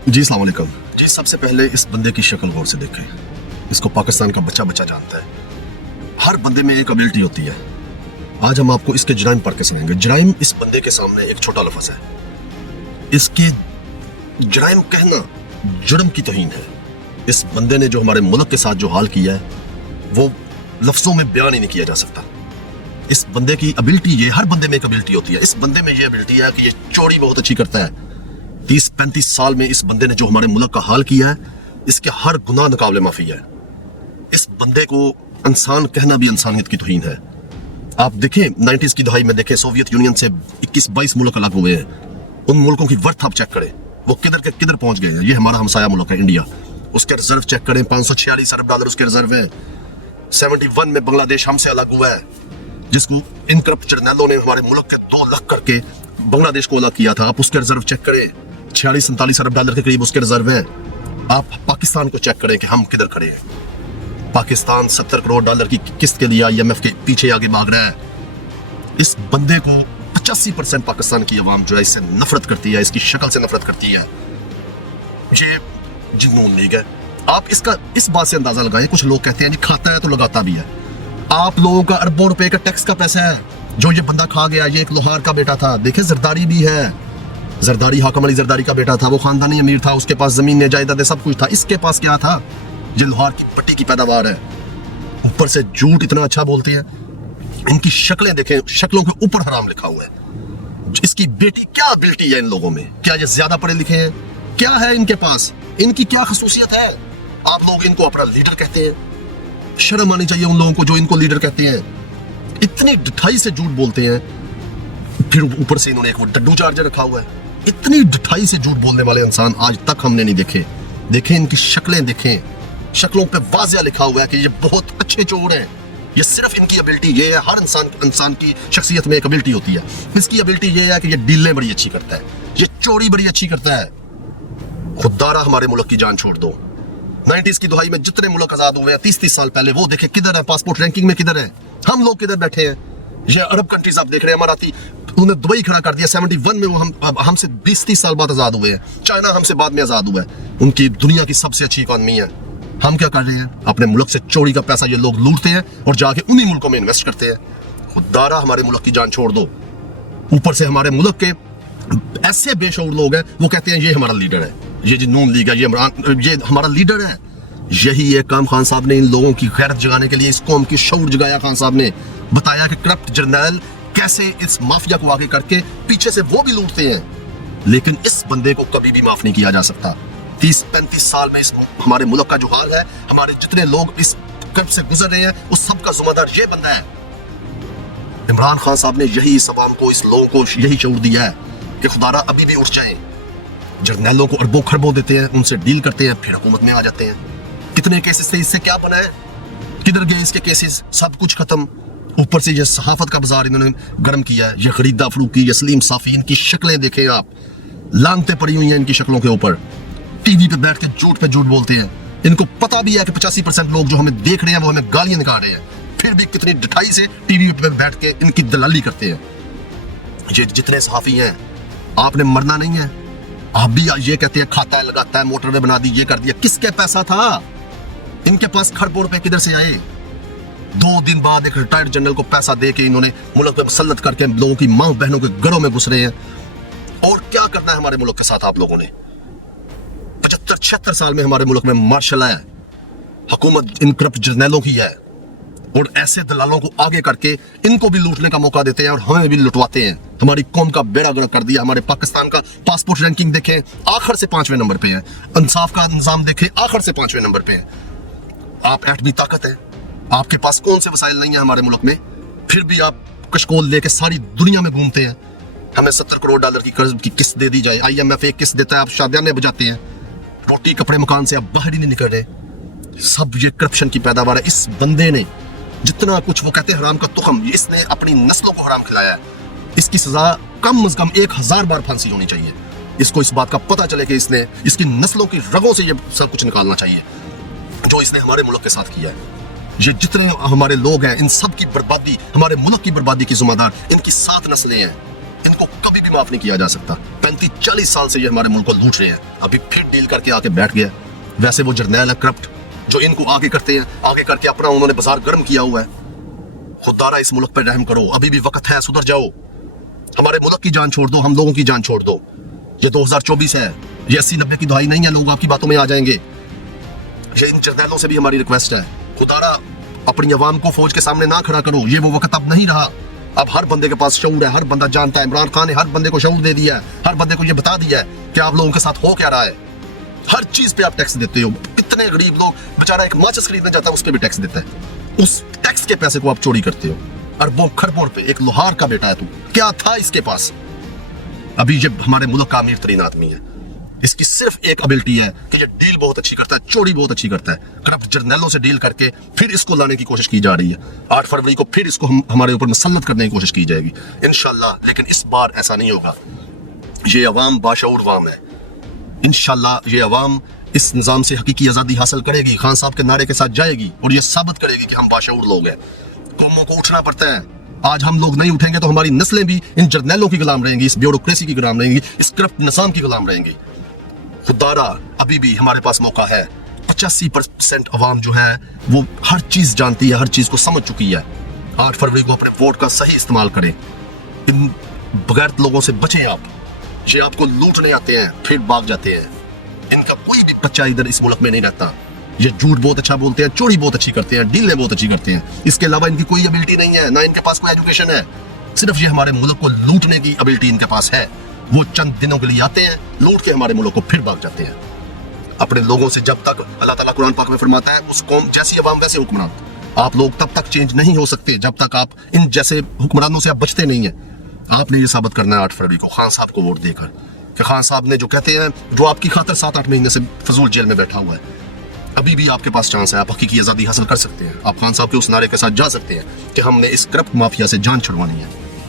जी अस्सलाम वालेकुम। जी सबसे पहले इस बंदे की शक्ल गौर से देखें। इसको पाकिस्तान का बच्चा बच्चा जानता है। हर बंदे में एक एबिलिटी होती है। आज हम आपको इसके जराइम पढ़ के सुनाएंगे। जराइम इस बंदे के सामने एक छोटा लफ्ज़ है। इसके जराइम कहना जुर्म की तौहीन है। इस बंदे ने जो हमारे मुल्क के साथ जो हाल किया है वो लफ्ज़ों में बयान ही नहीं किया जा सकता। इस बंदे की एबिलिटी, ये हर बंदे में एक एबिलिटी होती है। इस बंदे में ये एबिलिटी है कि ये चोरी बहुत अच्छी करता है। 30-35 साल में इस बंदे ने जो हमारे मुल्क का हाल किया है, इसके हर गुनाह नाकाबिले माफी है। इस बंदे को इंसान कहना भी इंसानियत की तौहीन है। आप देखें 90s की दहाई में देखें, सोवियत यूनियन से 21-22 मुल्क अलग हुए हैं। उन मुल्कों की वर्थ आप चेक करें, वो किधर के किधर पहुंच गए हैं। ये हमारा हमसाया मुल्क है इंडिया, उसके रिजर्व चेक करें, $546 अरब उसके रिजर्व है। 71 में बांग्लादेश हमसे अलग हुआ है, जिसको इन करप्ट जर्नैलों ने हमारे मुल्क के 2 लाख करके बांग्लादेश को अलग किया था। आप उसके रिजर्व चेक करें, $46-47 अरब के करीब उसके रिजर्व है। आप पाकिस्तान को चेक करें कि हम किधर खड़े हैं। पाकिस्तान $70 करोड़ की किस्त के लिए IMF के पीछे आगे भाग रहा है। इस बंदे को 85% पाकिस्तान की आवाम जो है इससे नफरत करती है, इसकी शक्ल से नफरत करती है। ये जुनून लीग है। आप इसका इस बात से अंदाजा लगाएं, कुछ लोग कहते हैं जी खाता है तो लगाता भी है। आप लोगों का अरबों रुपए का टैक्स का पैसा है जो ये बंदा खा गया। ये एक लोहार का बेटा था, देखे जरदारी भी है, जरदारी हाकम अली जरदारी का बेटा था, वो खानदानी अमीर था, उसके पास जमीन जायदादें सब कुछ था। इसके पास क्या था? ये लोहार की पट्टी की पैदावार है। ऊपर से झूठ इतना अच्छा बोलते हैं। इनकी शक्लें देखें, शक्लों के ऊपर हराम लिखा हुआ है। इसकी बेटी, क्या एबिलिटी है इन लोगों में? क्या ये ज्यादा पढ़े लिखे हैं? क्या है इनके पास? इनकी क्या खसूसियत है? आप लोग इनको अपना लीडर कहते हैं। शर्म आनी चाहिए उन लोगों को जो इनको लीडर कहते हैं। इतनी ढिठाई से झूठ बोलते हैं। फिर ऊपर से इन्होंने एक वो डड्डू चार्जर रखा हुआ है। इतनी ढिठाई से झूठ बोलने वाले इंसान आज तक हमने नहीं देखे। देखें इनकी शक्लें, देखें शक्लों पे वाज़िया लिखा हुआ है कि ये बहुत अच्छे चोर हैं। ये सिर्फ इनकी एबिलिटी ये है। हर इंसान की शख्सियत में एक एबिलिटी होती है। इसकी एबिलिटी ये है कि ये डीलें बड़ी अच्छी करता है, ये चोरी बड़ी अच्छी करता है। खुदारा हमारे मुल्क की जान छोड़ दो। 90s की दुहाई में जितने मुल्क आजाद हुए हैं 30-30 साल पहले, वो देखे किधर है, पासपोर्ट रैंकिंग में किधर है, हम लोग किधर बैठे हैं। ये अरब कंट्रीज आप देख रहे हैं, अमाराती उन्होंने दुबई खड़ा कर दिया। 71 में वो हमसे 20-30 साल बाद आजाद हुए हैं। चाइना हमसे बाद में आजाद हुआ है। उनकी दुनिया की सबसे अच्छी इकॉनमी है। हम क्या कर रहे हैं? अपने मुल्क से चोरी का पैसा ये लोग लूटते हैं और जाके उन्हीं मुल्कों में इन्वेस्ट करते हैं। खुदारा हमारे मुल्क की जान छोड़ दो। ऊपर से हमारे मुल्क के ऐसे बेशऊर लोग हैं, वो कहते हैं ये हमारा लीडर है, ये नून लीग है, ये हमारा लीडर है। यही एक काम खान साहब ने इन लोगों की गैरत जगाने के लिए, इस कौम की शऊर जगाया। खान साहब ने बताया कि करप्ट जर्नैल कैसे इस माफिया को आगे करके पीछे से वो भी लूटते हैं। लेकिन इस बंदे को कभी भी माफ नहीं किया जा सकता। 30-35 साल में इस हमारे मुल्क का जो हाल है, हमारे जितने लोग इस कर्ब से गुजर रहे हैं, उस सब का जिम्मेदार ये बंदा है। इमरान खान साहब ने यही इस अवाम को, इस लोगों को यही शऊर दिया है कि खुदारा अभी भी उठ जाए। जर्नैलों को अरबों खरबों देते हैं, उनसे डील करते हैं, फिर हुकूमत में आ जाते हैं। कितने केसेस थे, इससे क्या बना है? किधर गए इसके केसेस? सब कुछ खत्म। ऊपर से ये सहाफत का बाजार इन्होंने गर्म किया है। ये खरीदा फरूकी, ये सलीम साफी, इनकी शक्लें देखें आप, लानतें पड़ी हुई हैं इनकी शक्लों के ऊपर। टीवी पे बैठ के झूठ पे झूठ बोलते हैं। इनको पता भी है कि 85% लोग जो हमें देख रहे हैं वो हमें गालियां निकाल रहे हैं, फिर भी कितनी ढिठाई से टीवी पे बैठ के इनकी दलाली करते हैं। ये जितने सहाफी हैं, आपने मरना नहीं है। आप भी ये कहते हैं खाता है, लगाता है, मोटरवे बना दी, ये कर दिया। किसके पैसा था? इनके पास खरबों रुपए किधर से आए? 2 दिन बाद एक रिटायर्ड जनरल को पैसा दे के इन्होंने मुल्क पे मुसल्लत करके लोगों की मां बहनों के घरों में घुस रहे हैं। और क्या करना है हमारे मुल्क के साथ आप लोगों ने? 75-76 साल में हमारे मुल्क में मार्शल है, हुकूमत इन करप्ट जर्नैलों की है, और ऐसे दलालों को आगे करके इनको भी लूटने का मौका देते हैं और हमें भी लुटवाते हैं। हमारी कौम का बेड़ा गर्क कर दिया। हमारे पाकिस्तान का पासपोर्ट रैंकिंग देखें, आखिर से 5वें नंबर पे है। इंसाफ का निजाम देखें, आखिर से 5वें नंबर पे है। आप एटमी ताकत है, आपके पास कौन से वसाइल नहीं है हमारे मुल्क में, फिर भी आप कशकोल लेके सारी दुनिया में घूमते हैं। हमें $70 करोड़ की कर्ज की किस्त दे दी जाए, IMF एक किस्त देता है, आप शादियाने बजाते हैं। रोटी कपड़े मकान से आप बाहर ही नहीं निकल रहे। सब ये करप्शन की पैदावार है। इस बंदे ने जितना कुछ, वो कहते हैं हराम का तुखम, इसने अपनी नस्लों को हराम खिलाया है। इसकी सजा कम से कम 1000 बार फांसी होनी चाहिए। इसको इस बात का पता चले कि इसने इसकी नस्लों की रगों से ये सब कुछ निकालना चाहिए जो इसने हमारे मुल्क के साथ किया है। ये जितने हमारे लोग हैं, इन सब की बर्बादी, हमारे मुल्क की बर्बादी की जिम्मेदार इनकी 7 नस्लें हैं। ان کو کبھی بھی معاف نہیں کیا جا سکتا. 35-40 سال سے یہ ہمارے ملک کو لوٹ رہے ہیں, ابھی پھر ڈیل کر کے آ کے بیٹھ گیا. ویسے وہ جرنیل ہے کرپٹ جو ان کو آگے کرتے ہیں, آگے کر کے اپنا انہوں نے بازار گرم کیا ہوا ہے. خدارا اس ملک پہ رحم کرو, ابھی بھی وقت ہے, سدھر جاؤ. ہمارے ملک کی جان چھوڑ دو, ہم لوگوں کی جان چھوڑ دو. یہ 2024 ہے, یہ 80-90 کی دہائی نہیں ہے, لوگ آپ کی باتوں میں آ جائیں گے. یہ ان جرنیلوں سے بھی ہماری ریکویسٹ ہے, خدارا اپنی عوام کو فوج کے سامنے نہ کھڑا کرو. یہ وہ وقت اب نہیں رہا. اب ہر بندے کے پاس شعور ہے, ہر بندہ جانتا ہے. عمران خان نے ہر بندے کو شعور دے دیا ہے, ہر بندے کو یہ بتا دیا ہے کہ آپ لوگوں کے ساتھ ہو کیا رہا ہے. ہر چیز پہ آپ ٹیکس دیتے ہو. کتنے غریب لوگ, بیچارہ ایک ماچس خریدنے جاتا ہے اس پہ بھی ٹیکس دیتا ہے. اس ٹیکس کے پیسے کو آپ چوری کرتے ہو. اربوں کھربوں پہ ایک لوہار کا بیٹا ہے تو, کیا تھا اس کے پاس؟ ابھی یہ ہمارے ملک کا امیر ترین آدمی ہے. اس کی صرف ایک ابلٹی ہے کہ یہ ڈیل بہت اچھی کرتا ہے, چوری بہت اچھی کرتا ہے. کرپٹ جرنیلوں سے ڈیل کر کے پھر اس کو لانے کی کوشش کی جا رہی ہے. 8 فروری کو پھر اس کو ہمارے اوپر مسلط کرنے کی کوشش کی جائے گی انشاءاللہ. لیکن اس بار ایسا نہیں ہوگا. یہ عوام باشعور عوام ہے. انشاءاللہ یہ عوام اس نظام سے حقیقی آزادی حاصل کرے گی, خان صاحب کے نعرے کے ساتھ جائے گی اور یہ ثابت کرے گی کہ ہم باشعور لوگ ہیں. قوموں کو اٹھنا پڑتا ہے. آج ہم لوگ نہیں اٹھیں گے تو ہماری نسلیں بھی ان جرنیلوں کی غلام رہیں گی, اس بیوروکریسی کی غلام رہیں گی, اس کرپٹ نظام کی غلام رہیں گی. خدارا ابھی بھی ہمارے پاس موقع ہے. 85% عوام جو ہے وہ ہر چیز جانتی ہے, ہر چیز کو سمجھ چکی ہے. 8 فروری کو اپنے ووٹ کا صحیح استعمال کریں. ان بغیر لوگوں سے بچیں آپ. یہ آپ کو لوٹنے آتے ہیں پھر بھاگ جاتے ہیں. ان کا کوئی بھی بچہ ادھر اس ملک میں نہیں رہتا. یہ جھوٹ بہت اچھا بولتے ہیں, چوری بہت اچھی کرتے ہیں, ڈیلیں بہت اچھی کرتے ہیں. اس کے علاوہ ان کی کوئی ابلٹی نہیں ہے, نہ ان کے پاس کوئی ایجوکیشن ہے. صرف یہ ہمارے ملک کو لوٹنے کی ابلٹی ان کے پاس ہے. وہ چند دنوں کے لیے آتے ہیں, لوٹ کے ہمارے ملک کو پھر بھاگ جاتے ہیں. اپنے لوگوں سے جب تک اللہ تعالیٰ قرآن پاک میں فرماتا ہے اس قوم جیسی عوام ویسے حکمران, آپ لوگ تب تک چینج نہیں ہو سکتے جب تک آپ ان جیسے حکمرانوں سے آپ بچتے نہیں ہیں. آپ نے یہ ثابت کرنا ہے 8 فروری کو خان صاحب کو ووٹ دے کر کہ خان صاحب نے جو کہتے ہیں, جو آپ کی خاطر 7-8 مہینے سے فضول جیل میں بیٹھا ہوا ہے, ابھی بھی آپ کے پاس چانس ہے. آپ حقیقی آزادی حاصل کر سکتے ہیں. آپ خان صاحب کے اس نعرے کے ساتھ جا سکتے ہیں کہ ہم نے اس کرپٹ مافیا سے جان چھڑوانی ہے.